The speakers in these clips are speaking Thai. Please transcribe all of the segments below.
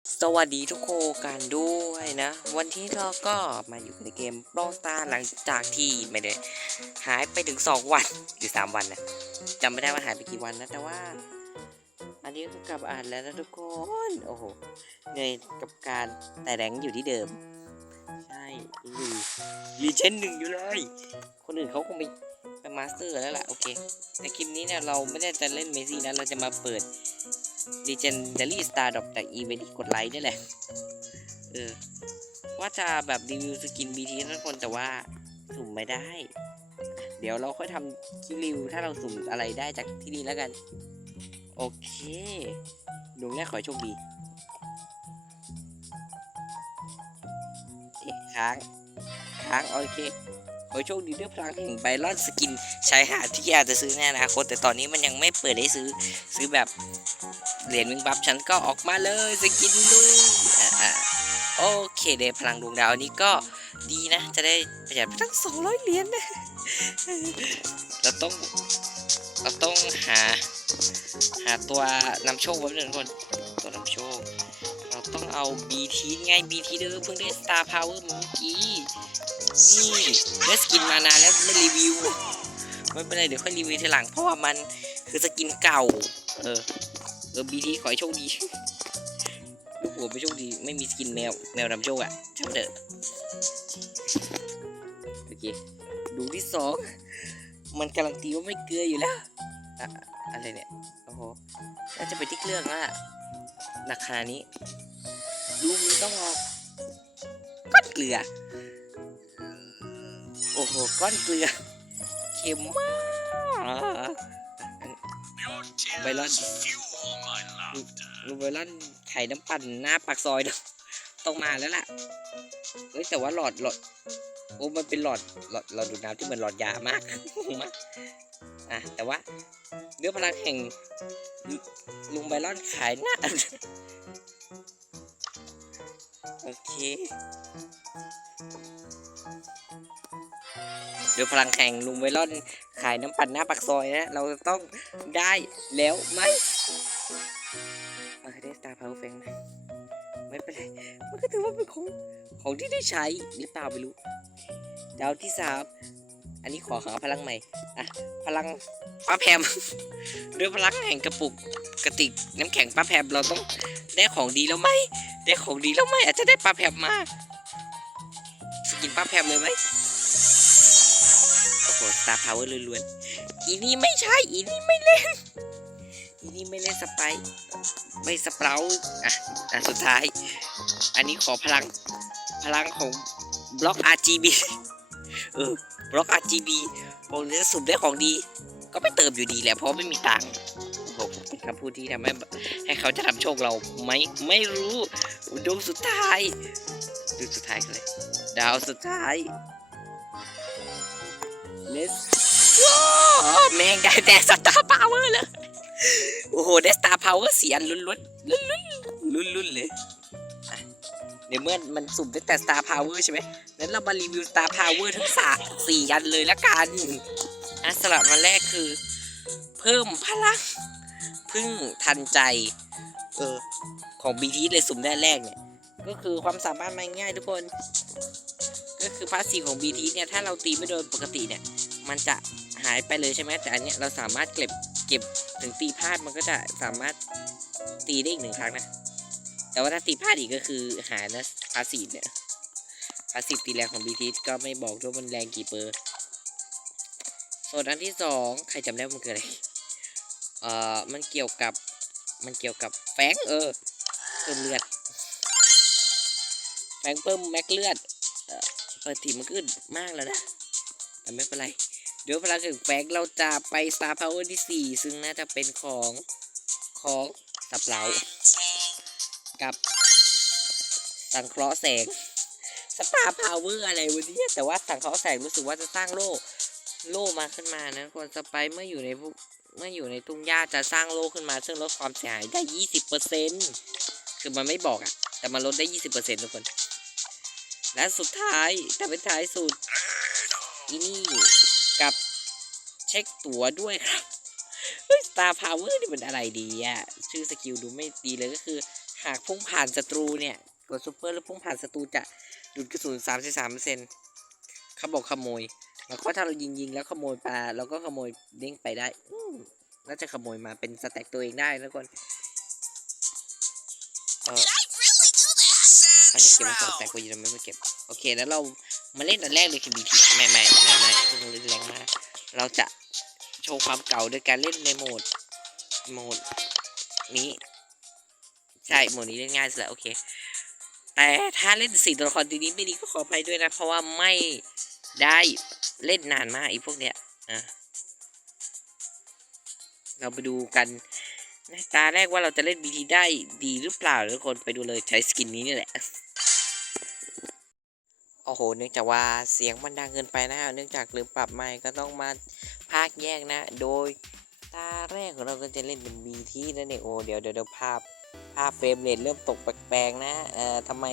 สวัสดีทุกคนกันด้วยนะ วันที่เราก็มาอยู่ในเกมโปรสตาหลังจากที่ไม่ได้หายไปถึง 2 วันหรือ 3 วันนะจำไม่ได้ว่าหายไปกี่วันนะ แต่ว่า อันนี้ก็กลับอ่านแล้วนะทุกคน โอ้โหเหนื่อยกับการแต่แรงอยู่ที่เดิม ใช่อยู่รีเชนหนึ่งอยู่เลย คนอื่นเขาคงไปเป็นมาสเตอร์แล้วล่ะ โอเค แต่คลิปนี้เนี่ยเราไม่ได้จะเล่นเมซี่นะเราจะมาเปิด Legendary Star Drop จากอีเวนต์ที่กดไลค์นี่แหละ เออ ว่าจะแบบรีวิวสกิน BT ทุกคนแต่ว่าสุ่มไม่ได้ เดี๋ยวเราค่อยทำคลิปรีวิวถ้าเราสุ่มอะไรได้จากที่นี่แล้วกัน โอเคดวงแรกขอให้โชคดีเอ๊ค้างค้างโอเคขอให้โชคดีด้วยพลังแห่งไบรอนสกินชายหาดที่อาจจะซื้อในอนาคตแต่ตอนนี้มันยังไม่เปิดให้ซื้อซื้อแบบ เหรียญวิงบัฟฉันก็ออกมาเลยสกินลูกโอเคเดพลังดวงดาวนี้ก็ดีนะ จะได้ประหยัดไปตั้ง200เหรียญนะเราต้องเราต้องหา หาตัวนำโชคไว้หนึ่งคน ตัวนำโชค เราต้องเอา BT ไง BT เดิมเพิ่งได้ Star Power เมื่อกี้ นี่ได้สกินมานานแล้วไม่รีวิว ไม่เป็นไรเดี๋ยวค่อยรีวิวทีหลังเพราะว่ามันคือสกินเก่า เออ เออบีทีขอให้โชคดีลูกหัวไม่โชคดี ไม่มีสกินแมว แมวนำโชคอะช่างเถอะโอเค ดูที่สองมันการันตีว่าไม่เกลืออยู่แล้วอะอะไรเนี่ย โอ้โห น่าจะไปที่เครื่องแล้วล่ะหนักขนาดนี้ลูกนี้ต้องออกก้อนเกลือ โอ้โห ก้อนเกลือ เค็มมากไบรอน ลูเวลอนไข่น้ำปั่นหน้าปากซอยเนอต้องมาแล้วล่ะเฮ้ยแต่ว่าหลอดหลอดโอ้มันเป็นหลอดหลอดหลอดดูดน้ำที่เหมือนหลอดยามากมากอะแต่ว่าเนื้อพลังแห่งลุงไบรอนขายหน้าโอเคเดี๋ยพลังแห่งลุงไบรอนขายน้ำปั่นหน้าปากซอยนะ เราต้องได้แล้วไหม มันเป็นของของที่ได้ใช้หรือเปล่าไม่รู้ดาวที่สามอันนี้ขอหาพลังใหม่อะพลังป้าแพมด้วยพลังแห่งกระปุกกระติกน้ำแข็งป้าแพมเราต้องได้ของดีแล้วไหมได้ของดีแล้วไหมอาจจะได้ป้าแพมมาสกินป้าแพมเลยไหมโอ้โหสตาร์พาวเวอร์ล้วนๆอีนี่ไม่ใช่อีนี่ไม่เล่น อีนี่ไม่เล่นสไปร์ไม่สเปราอะอะสุดท้าย อันนี้ขอพลังพลังของบล็อก RGB เออบล็อก RGB บอกเลยสุ่มได้ของดี ก็ไม่เติมอยู่ดีแหละเพราะไม่มีตังค์โอ้โหเป็นคำพูดที่ทำให้ให้เขาจะทำโชคเราไหมไม่รู้ดวงสุดท้ายดวงสุดท้ายคืออะไรดาวสุดท้าย Let's go แม่งได้แต่สตาร์พาวเวอร์เลย โอ้โหได้สตาพาวเวอร์เสียนลุ้นลุ้นลุ้นลุ้นลุ้นลุ้นเลยเดี๋ยวเมื่อมันสุ่มได้แต่สตาร์พาวเวอร์ใช่ไหมนั้นเรามารีวิวสตาร์พาวเวอร์ทั้งสามสี่ยันเลยละกันอะสลับมาแรกคือ เพิ่มพลังพึ่งทันใจ เออ ของบีทีเลยสุ่มได้แรกเนี่ย ก็คือความสามารถมันง่ายทุกคน ก็คือพาสีของ BT เนี่ย ถ้าเราตีไม่โดนปกติเนี่ย มันจะหายไปเลยใช่ไหมแต่อันเนี้ยเราสามารถเก็บ เก็บถึงตีพลาดมันก็จะสามารถตีได้อีกหนึ่งครั้งนะ แต่ว่าถ้าตีพลาดอีกก็คือหายนะพาสีเนี่ยพาสีตีแรงของ BT ก็ไม่บอกด้วยมันแรงกี่เปอร์ส่วนอันที่สองใครจำได้มันคืออะไร เอ่อ มันเกี่ยวกับ มันเกี่ยวกับแฟงเออ เพิ่มเลือด แฟงเพิ่มแม็กเลือดเออเปิดทีมมันขึ้นมากแล้วนะ แต่ไม่เป็นไร ดี๋ยวพลังถึงแฟงเราจะไป Star Power ที่ 4 ซึ่งน่าจะเป็นของของสับเหลากับสังเคราะห์แสง Star Power อร์อะไรวันนี้แต่ว่าสังเคราะห์แสงรู้สึกว่าจะสร้างโล่โล่มาขึ้นมานะคนสไปเมื่ออยู่ในพวกเมื่ออยู่ในทุ่งหญ้าจะสร้างโล่ขึ้นมา ซึ่งลดความเสียหายได้ยี่สิบเปอร์เซ็นคือมันไม่บอกอะแต่มันลดได้ยี่สิบเปอร์เซ็นทุกคน และสุดท้ายแต่เป็นท้ายสุดอีนี่ กับเช็คตั๋วด้วยครับเฮ้ย Star Power นี่มันอะไรดีอะชื่อสกิลดูไม่ดีเลยก็คือ หากพุ่งผ่านศัตรูเนี่ย กดซูเปอร์แล้วพุ่งผ่านศัตรูจะดูดกระสุน33เปอร์เซ็นต์เขาบอกขโมย แล้วก็ถ้าเรายิงยิงแล้วขโมยปลาเราก็ขโมยเด้งไปได้น่าจะขโมยมาเป็นสแต็กตัวเองได้นะทุกคนเออ อันนี้เก็บมาสองแต่กูยังไม่ไปเก็บ โอเค แล้วเรามาเล่นอันแรกเลยคือบีทีไม่ไม่ไม่ไม่คุณเล่นแรงมากเราจะโชว์ความเก่าโดยการเล่นในโหมด โหมดนี้ ใช่ โหมดนี้เล่นง่ายสุดแล้วโอเค แต่ถ้าเล่นสี่ตัวละครดีนี้ไม่ดีก็ขออภัยด้วยนะ เพราะว่าไม่ได้เล่นนานมากไอีพวกเนี้ยอะเราไปดูกันในตาแรกว่าเราจะเล่นบีทีได้ดีหรือเปล่าทุกคนไปดูเลยใช้สกินนี้นี่แหละ โอ้โห เนื่องจากว่าเสียงมันดังเกินไปนะ เนื่องจากลืมปรับไมค์ก็ต้องมาพากแยกนะ โดยตาแรกของเราก็จะเล่นเป็นบีทีนั่นเองโอ้เดี๋ยวเดี๋ยวเดี๋ยวภาพภาพเฟรมเรทเริ่มตกแปลกๆนะ เอ่อทำไม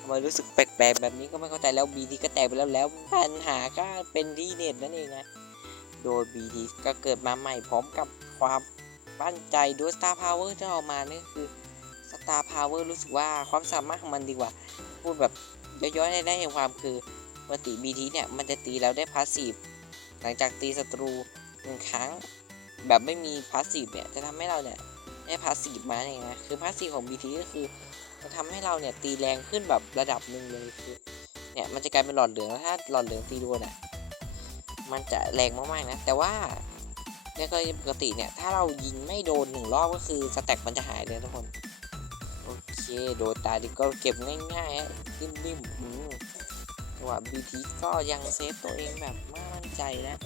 ทำไมรู้สึกแปลกๆแบบนี้ก็ไม่เข้าใจแล้วบีทีก็แตกไปแล้วแล้วปัญหาก็เป็นที่เน็ตนั่นเองนะ โดยบีทีก็เกิดมาใหม่พร้อมกับความมั่นใจด้วย Star Power ที่ออกมานี่คือ Star Power รู้สึกว่าความสามารถของมันดีกว่า พูดแบบ ย่อยๆให้ได้เห็นความคือปกติ BT เนี่ยมันจะตีเราได้พาสซีฟหลังจากตีศัตรูหนึ่งครั้ง แบบไม่มีพาสซีฟเนี่ยจะทำให้เราเนี่ยได้พาสซีฟมาเองนะคือพาสซีฟของ BT ก็คือจะทำให้เราเนี่ยตีแรงขึ้นแบบระดับหนึ่งเลยคือเนี่ยมันจะกลายเป็นหลอดเหลืองแล้วถ้าหลอดเหลืองตีโดนอะมันจะแรงมากๆนะ แต่ว่าในกรณีปกติเนี่ย ถ้าเรายิงไม่โดนหนึ่งรอบก็คือสแต็กมันจะหายเลยทุกคน เคโดนตายดิก็เก็บง่ายๆฮะนิ่มๆอืมจังหวะบีทีก็ยังเซฟตัวเองแบบไม่มั่นใจนะ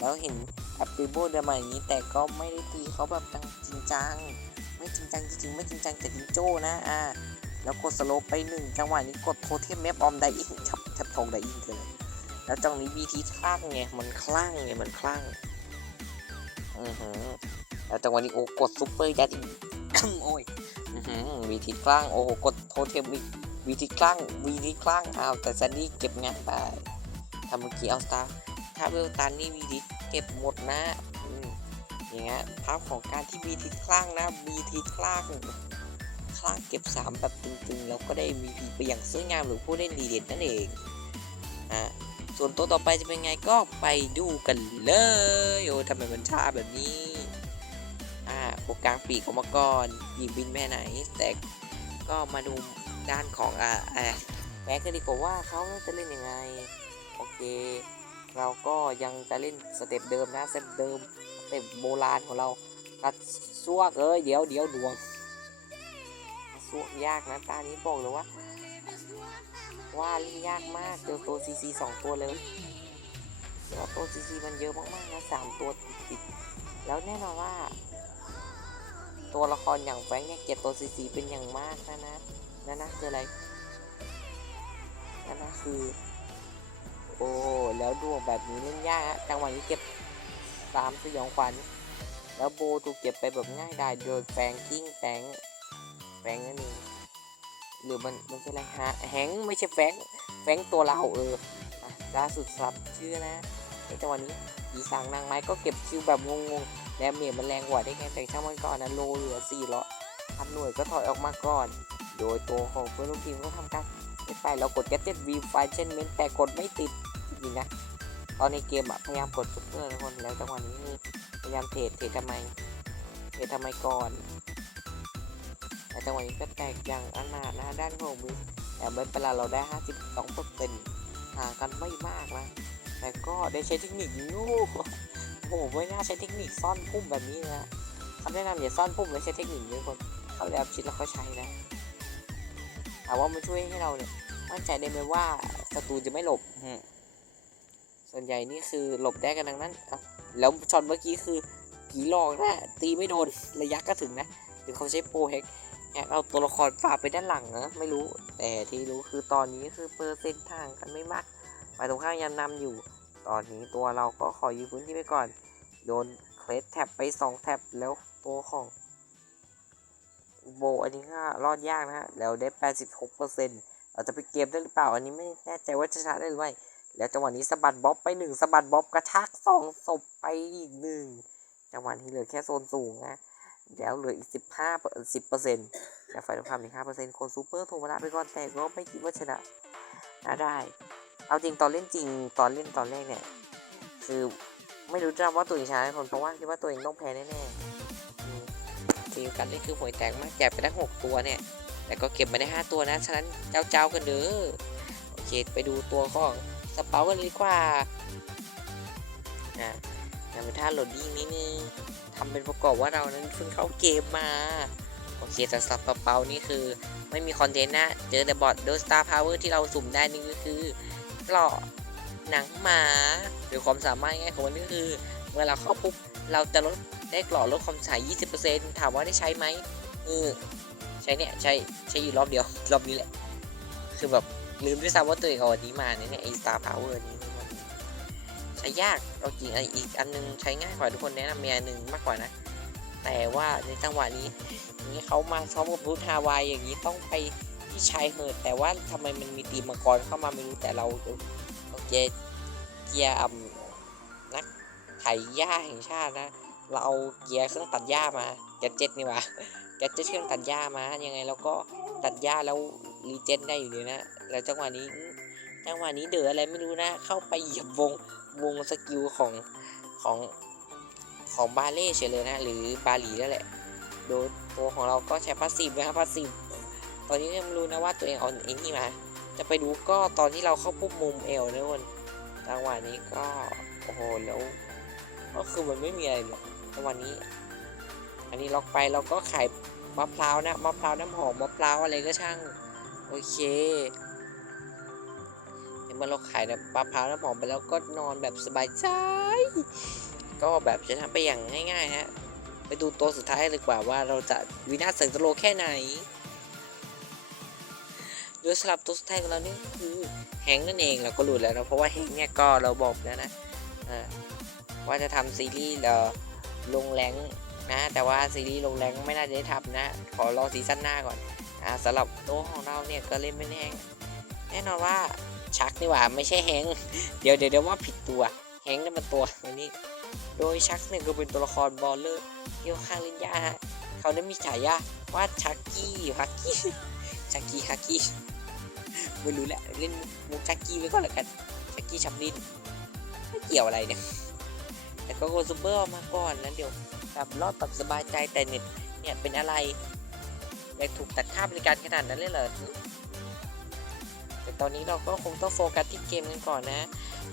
แล้วเห็นอัปเปโบเดินมาอย่างนี้แต่ก็ไม่ได้ตีเขาแบบจริงจัง ไม่จริงจังจริงๆไม่จริงจังแต่จริงโจ้นะอ่าแล้วกดสโลปไปหนึ่งจังหวะนี้กดโทเทมเมฟออมไดอิงทับทับทองไดอิงเลยแล้วจังนี้บีทีคลั่งไงมันคลั่งไงมันคลั่งอือหือแล้วจังหวะนี้โอ้กดซุปเปอร์ยัดอีกโอ้ย วีทีคลั่งโอ้โหกดโทเทมอีกวีทีคลั่งวีทีคลั่งอ้าวแต่ซันนี่เก็บงานไปทำเมื่อกี้เอาสตาร์ถ้าเวลตันนี่วีทีเก็บหมดนะอย่างเงี้ยภาพของการที่วีทีคลั่งนะวีทีคลั่งคลั่งเก็บสามแบบตึงๆ แล้วก็ได้ MVP ไปอย่างสวยงามหรือผู้เล่นดีเด่นนั่นเองอ่าส่วนตัวต่อไปจะเป็นไงก็ไปดูกันเลยโอ้ทำไมมันช้าแบบนี้ ปรกลางปีกออกมาก่อนยิงบินไปไหน แต่ก็มาดูด้านของอ่าแม็กกันดีกว่าว่าเขาจะเล่นยังไง โอเค เราก็ยังจะเล่นสเต็ปเดิมนะสเต็ปเดิมสเต็ปโบราณของเรากัดซวกเอ้ยเดี๋ยวเดี๋ยวดวงซวกยากนะตานี้บอกเลยว่า ว่าเล่นยากมากเจอตัวซีซีสองตัวเลยแล้วตัวซีซีมันเยอะมากๆนะสามตัวติดๆแล้วแน่นอนว่า ตัวละครอย่างแฟงเนี่ยเก็บตัวซีซีเป็นอย่างมากนะนะนั่นะคืออะไรนั่นะคือ โอ้แล้วดวงแบบนี้เล่นยากฮะจังหวะนี้เก็บสามสยองขวัญแล้วโบถูกเก็บไปแบบง่ายดายโดยแฟงกิ้งแฟงแฟงนั่นเองหรือมันมันคืออะไรฮะแฮงไม่ใช่แฟงแฟงตัวเราเออล่าสุดครับชื่อนะในจังหวะนี้อีสางนางไม้ก็เก็บคิวแบบงงๆ แล้วเมียมันแรงกว่าได้ไงแต่ช่างมันก่อนนะโลเหลือ4ล้อพันหน่วยก็ถอยออกมาก่อน โดยตัวของเพื่อนร่วมทีมก็ทำการไม่ไปเรากด gadget view file เช่นเมนแต่กดไม่ติดจริงนะตอนในเกมอะพยายามกดซุปเปอร์ทุกคนแล้วจังหวะนี้พยายามเทรดเทรดทำไมเทรดทำไมก่อนแต่จังหวะนี้ก็แตกอย่างอนาถนะด้านของมือแต่ไม่เป็นไรเราได้ 52เปอร์เซ็นต์ห่างกันไม่มากนะแต่ก็ได้ใช้เทคนิคงู โอ้โหไม่น่าใช้เทคนิคซ่อนพุ่มแบบนี้นะคำแนะนำอย่าซ่อนพุ่มแล้ใช้เทคนิคนี้คนเขาแล้วชิดแล้วเขาใช้นะแต่ว่ามันช่วยให้เราเนี่ยมั่นใจได้ไหมว่าศัตรูจะไม่หลบส่วนใหญ่นี่คือหลบได้กันดังนั้นแล้วช็อตเมื่อกี้คือผีหลอกนะตีไม่โดนระยะก็ถึงนะหรือเขาใช้โปรแฮกแฮกเอาตัวละครฝาไปด้านหลังนะไม่รู้แต่ที่รู้คือตอนนี้คือเปอร์เซ็นต์ห่างกันไม่มากฝ่ายตรงข้ามยังนำอยู่ ตอนนี้ตัวเราก็ขอยืมพื้นที่ไปก่อน โดนเคลสแท็บไป 2 แท็บแล้วตัวของโบอันนี้ก็รอดยากนะฮะ แล้วได้ 86%เราจะไปเกมได้หรือเปล่า อันนี้ไม่แน่ใจว่าจะชนะได้หรือไม่ แล้วจังหวะนี้สะบัดบ๊อบไปหนึ่งสะบัดบ๊อบกระชากสองศพไปอีกหนึ่งจังหวะนี้เหลือแค่โซนสูงนะ แล้วเหลืออีกสิบห้าสิบเปอร์เซ็นต์แต่ฝ่ายตรงข้ามอีกห้าเปอร์เซ็นต์คนซูเปอร์โทรมาละไปก่อนแต่ก็ไม่คิดว่าชนะนะได้ เอาจริงตอนเล่นจริงตอนเล่นตอนแรกเนี่ย คือไม่รู้จะว่าตัวเองชนะคนเพราะว่าคิดว่าตัวเองต้องแพ้แน่ๆทีมกันเล่นคือหวยแตกมากแจกไปได้หกตัวเนี่ย แต่ก็เก็บมาได้ห้าตัวนะ ฉะนั้นเจ้าๆกันเด้อโอเคไปดูตัวของสเปากันเลยดีกว่านะยังเป็นท่าโหลดดิ้งนิดนึงทำเป็นประกอบว่าเรานั้นเพิ่งเข้าเกมมาโอเคแต่สเปานี่คือ ไม่มีคอนเทนต์นะ เจอแต่บอทโดยสตาร์พาวเวอร์ที่เราสุ่มได้นี่ก็คือ เกราะหนังหมาหรือความสามารถง่ายของมันก็คือ เมื่อเราเข้าปุ๊บเราจะลดได้กราะลดความฉาย 20%ถามว่าได้ใช้ไหมเออใช้เนี่ยใช้ใช้อยู่รอบเดียวรอบนี้แหละ คือแบบลืมด้วยซ้ำว่าตัวเองเอาอันนี้มาเนี่ยเนี่ยไอ้ Star Power นี้ใช้ยากเราจริงอีกอันนึงใช้ง่ายกว่าทุกคนแนะนำมีอันหนึ่งมากกว่านะ แต่ว่าในจังหวะนี้อย่างนี้เขามาซ้อมกับรูทฮาวายอย่างนี้ต้องไป ที่ชายเหิดแต่ว่าทำไมมันมีตีมังกรเข้ามาไม่รู้แต่เราโอเคเกียร์อ่ำนักไถหญ้าแห่งชาตินะ เราเอาเกียร์เครื่องตัดหญ้ามาแกเจ็ตนี่ว่าแกเจ็ตเครื่องตัดหญ้ามา ยังไงเราก็ตัดหญ้าแล้วรีเจนได้อยู่เลยนะ แล้วจังหวะนี้จังหวะนี้เดืออะไรไม่รู้นะ เข้าไปเหยียบวงวงสกิลของของของบาเล่เฉยเลยนะ หรือบาหลีนั่นแหละ โดยตัวของเราก็ใช้พาสซีฟนะครับพาสซีฟ ตอนนี้ยังไม่รู้นะว่าตัวเองเอาไอ้นี่มา จะไปดูก็ตอนที่เราเข้าปุ๊บมุมเอวนะคนจังหวะนี้ก็โอ้โหแล้วก็คือมันไม่มีอะไรหรอกแต่วันนี้ อันนี้ล็อกไปเราก็ขายมะพร้าวนะมะพร้าวน้ำหอมมะพร้าวอะไรก็ช่างโอเคเห็นมันเราขายนะมะพร้าวน้ำหอมไปแล้วก็นอนแบบสบายใจ ก็แบบจะทำไปอย่างง่ายๆฮะไปดูตัวสุดท้ายเลยกว่าว่าเราจะวินาศสันตโลแค่ไหน ดยสำหรับตัวสุดท้ายของเรานี่คือแฮงนั่นเองเราก็รู้แล้วนะเพราะว่าแฮงเนี่ยก็เราบอกแล้วนะว่าจะทำซีรีส์เอ่อลงแรงนะแต่ว่าซีรีส์ลงแรงไม่น่าจะได้ทำนะ ขอรอซีซั่นหน้าก่อนอ่าสำหรับโต๊ะของเราเนี่ยก็เล่นไม่แห้งแน่นอนว่าชักนี่หว่าไม่ใช่แฮงเดี๋ยวเดี๋ยวว่าผิดตัวแฮงนี่มันตัวอันนี้ โดยชักเนี่ยก็เป็นตัวละครบอลเลอร์ที่ค่อนข้างเล่นยาเขาได้มีฉายาว่าชักกี้ฮักกี้ชักกี้ฮักกี้ ไม่รู้แหละเล่นมุกชักกี้ไว้ก่อนละกันชักกี้ชับลินไม่เกี่ยวอะไรเนี่ยแต่ก็โกซูเปอร์ออกมาก่อนแล้วเดี๋ยวกลับรอดแบบสบายใจแต่เน็ตเนี่ยเป็นอะไรอยากถูกตัดค่าบริการขนาดนั้นเลยเหรอแต่ตอนนี้เราก็คงต้องโฟกัสที่เกมกันก่อนนะ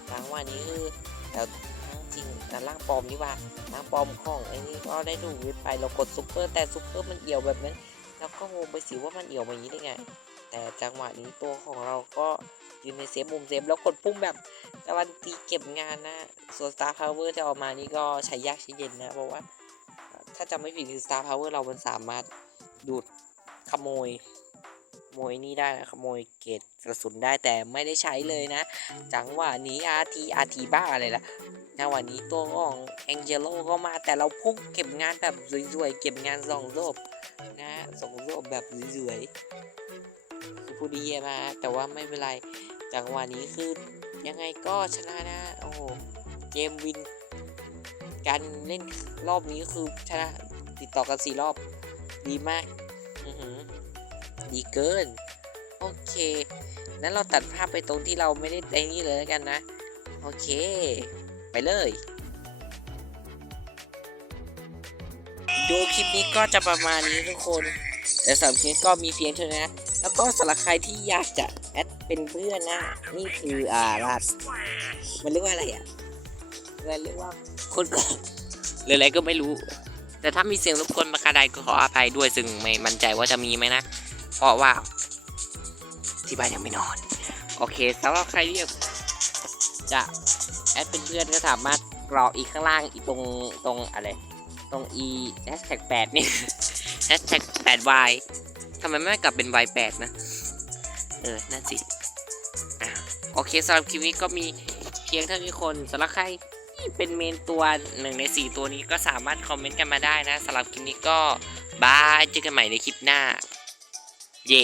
หลังวันนี้คือแต่ทั้งจริงแต่ร่างปลอมนี่ว่าร่างปลอมของไอ้นี่ก็ได้ถูกยึดไปเรากดซูเปอร์แต่ซูเปอร์มันเอี่ยวแบบนั้นเราก็งงไปสิว่ามันเอี่ยวมาอย่างนี้ได้ไง แต่จังหวะนี้ตัวของเราก็ยืนในเซฟมุมเซฟแล้วกดพุ่งแบบการันตีเก็บงานนะ ส่วน Star Power ที่ออกมานี่ก็ใช้ยากใช้เย็นนะ เพราะว่า ถ้าจำไม่ผิดคือ Star Power เรามันสามารถดูดขโมยขโมยนี่ได้นะขโมยเกรดกระสุนได้แต่ไม่ได้ใช้เลยนะ จังหวะนี้ RT RT บ้าอะไรล่ะจังหวะนี้ตัวของ Angelo ก็มาแต่เราพุ่งเก็บงานแบบสวยๆ เก็บงานสองรอบนะสองรอบแบบสวยๆ พูดดีเยี่มาแต่ว่าไม่เป็นไรจังหวะนี้คือยังไงก็ชนะนะ โอ้โห เกมวิน การเล่นรอบนี้คือชนะติดต่อกันสี่รอบ ดีมาก ดีเกิน โอเค นั้นเราตัดภาพไปตรงที่เราไม่ได้ไอ้นี่เลยกันนะ โอเค ไปเลยดูคลิปนี้ก็จะประมาณนี้ทุกคน แต่สำหรับคลิปก็มีเพียงเท่านี้นะ แล้วก็สำหรับใครที่อยากจะแอดเป็นเพื่อนนะ นี่คืออ่าราดมันเรียกว่าอะไรอะมันเรียกว่าคนกหรืออะไรก็ไม่รู้ แต่ถ้ามีเสียงรบกวนประการใดก็ขออภัยด้วยซึ่งไม่มั่นใจว่าจะมีไหมนะ เพราะว่า ที่บ้านยังไม่นอน โอเคสำหรับใครที่จะแอดเป็นเพื่อนก็สามารถกรอกอีกข้างล่างอีตรงตรงอะไร ตรง e hashtag 8นี่ hashtag 8y ทำไมไม่กลับเป็นวายแปดนะ เออ นั่นสิอะโอเคสำหรับคลิปนี้ก็มีเพียงเท่านี้คนสำหรับใครที่เป็นเมนตัวหนึ่งในสี่ตัวนี้ก็สามารถคอมเมนต์กันมาได้นะสำหรับคลิปนี้ก็บายเจอกันใหม่ในคลิปหน้า เย่